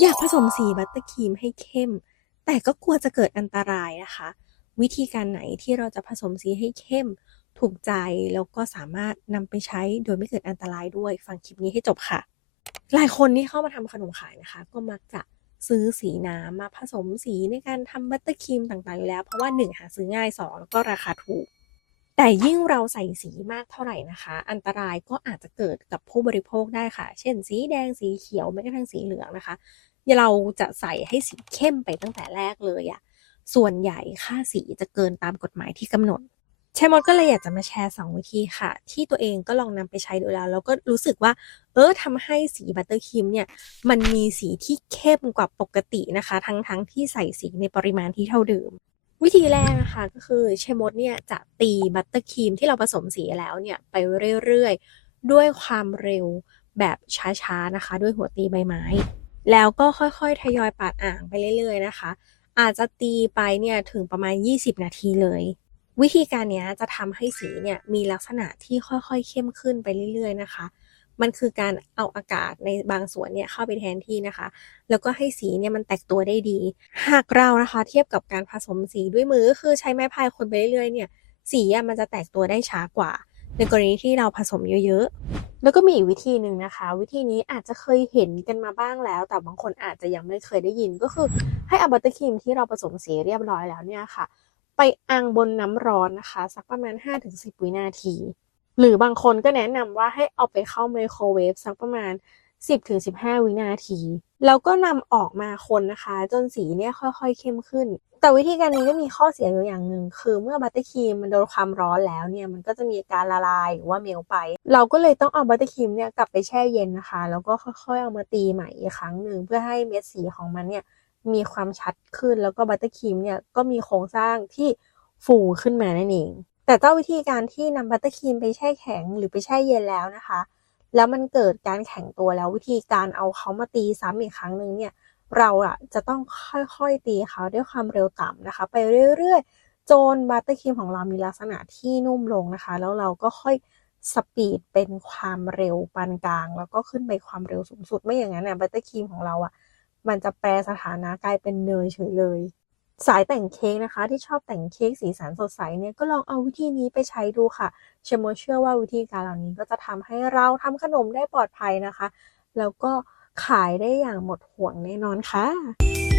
อยากผสมสีบัตเตอร์ครีมให้เข้ม แต่ก็กลัวจะเกิดอันตรายนะคะ วิธีการไหนที่เราจะผสมสีให้เข้ม ถูกใจแล้วก็สามารถนำไปใช้โดยไม่เกิดอันตรายด้วย ฟังคลิปนี้ให้จบค่ะ หลายคนที่เข้ามาทำขนมขายนะคะ ก็มักจะซื้อสีน้ำมาผสมสีในการทำบัตเตอร์ครีมต่างๆอยู่แล้ว เพราะว่า 1 หาซื้อง่าย 2 แล้วก็ราคาถูก แต่ยิ่งเราใส่สีมากเท่าไหร่นะคะ อันตรายก็อาจจะเกิดกับผู้บริโภคได้ค่ะ เช่น สีแดงสีเขียวแม้กระทั่งสีเหลืองนะคะเราจะใส่ให้สีเข้มไปตั้งแต่แรกเลยอะส่วนใหญ่ค่าสีจะเกินตามกฎหมายที่กำหนดแชมมดก็เลยอยากจะมาแชร์ 2 วิธีค่ะ ที่ตัวเองก็ลองนำไปใช้ดูแล้วแล้วก็รู้สึกว่า เออทำให้สีบัตเตอร์ครีมเนี่ย มันมีสีที่เข้มกว่าปกตินะคะ ทั้งๆทที่ใส่สีในปริมาณที่เท่าเดิม วิธีแรกนะคะก็คือเชมมดเนี่ยจะตีบัตเตอร์ครีมที่เราผสมสีแล้วเนี่ยไปเรื่อยๆ ด้วยความเร็วแบบช้าๆนะคะ ด้วยหัวตีใบไม้ แล้วก็ค่อยๆ ทยอยปาดอ่างไปเรื่อยๆนะคะ อาจจะตีไปเนี่ยถึงประมาณ 20 นาทีเลย วิธีการนี้จะทำให้สีเนี่ยมีลักษณะที่ค่อยๆ เข้มขึ้นไปเรื่อยๆนะคะ มันคือการเอาอากาศในบางส่วนเนี่ยเข้าไปแทนที่นะคะ แล้วก็ให้สีเนี่ยมันแตกตัวได้ดี หากเรานะคะ เทียบกับการผสมสีด้วยมือก็คือใช้ไม้พายคนไปเรื่อยๆเนี่ย สีมันจะแตกตัวได้ช้ากว่า ในกรณีที่เราผสมเยอะๆ แล้วก็มีอีกวิธีหนึ่งนะคะ วิธีนี้อาจจะเคยเห็นกันมาบ้างแล้ว แต่บางคนอาจจะยังไม่เคยได้ยินก็คือให้เอาบัตเตอร์ครีมที่เราผสมสีเรียบร้อยแล้วเนี่ยค่ะ ไปอังบนน้ำร้อนนะคะ สักประมาณ 5-10 วินาที หรือบางคนก็แนะนำว่าให้เอาไปเข้าไมโครเวฟสักประมาณ 10-15 วินาที แล้วก็นำออกมาคนนะคะ จนสีเนี่ยค่อยๆเข้มขึ้น แต่วิธีการนี้ก็มีข้อเสียอยู่อย่างหนึ่งคือเมื่อบัตเตอร์ครีมมันโดนความร้อนแล้วเนี่ยมันก็จะมีการละลายหรือว่าเมลไป เราก็เลยต้องเอาบัตเตอร์ครีมเนี่ยกลับไปแช่เย็นนะคะ แล้วก็ค่อยๆเอามาตีใหม่อีกครั้งหนึ่งเพื่อให้เม็ดสีของมันเนี่ยมีความชัดขึ้นแล้วก็บัตเตอร์ครีมเนี่ยก็มีโครงสร้างที่ฟูขึ้นมานั่นเอง แต่เจ้าวิธีการที่นำบัตเตอร์ครีมไปแช่แข็งหรือไปแช่เย็นแล้วนะคะ แล้วมันเกิดการแข็งตัวแล้ววิธีการเอาเขามาตีซ้ำอีกครั้งหนึ่งเนี่ยเราอะจะต้องค่อยๆตีเขาด้วยความเร็วต่ำนะคะ ไปเรื่อยๆจนบัตเตอร์ครีมของเรามีลักษณะที่นุ่มลงนะคะ แล้วเราก็ค่อยสปีดเป็นความเร็วปานกลาง แล้วก็ขึ้นไปความเร็วสูงสุดไม่อย่างนั้นเนี่ยบัตเตอร์ครีมของเราอะมันจะแปลสถานะกลายเป็นเนยเฉยเลย สายแต่งเค้กนะคะ ที่ชอบแต่งเค้กสีสันสดใสเนี่ยก็ลองเอาวิธีนี้ไปใช้ดูค่ะเชมโมเชื่อว่าวิธีการเหล่านี้ก็จะทำให้เราทำขนมได้ปลอดภัยนะคะ แล้วก็ขายได้อย่างหมดห่วงแน่นอนค่ะ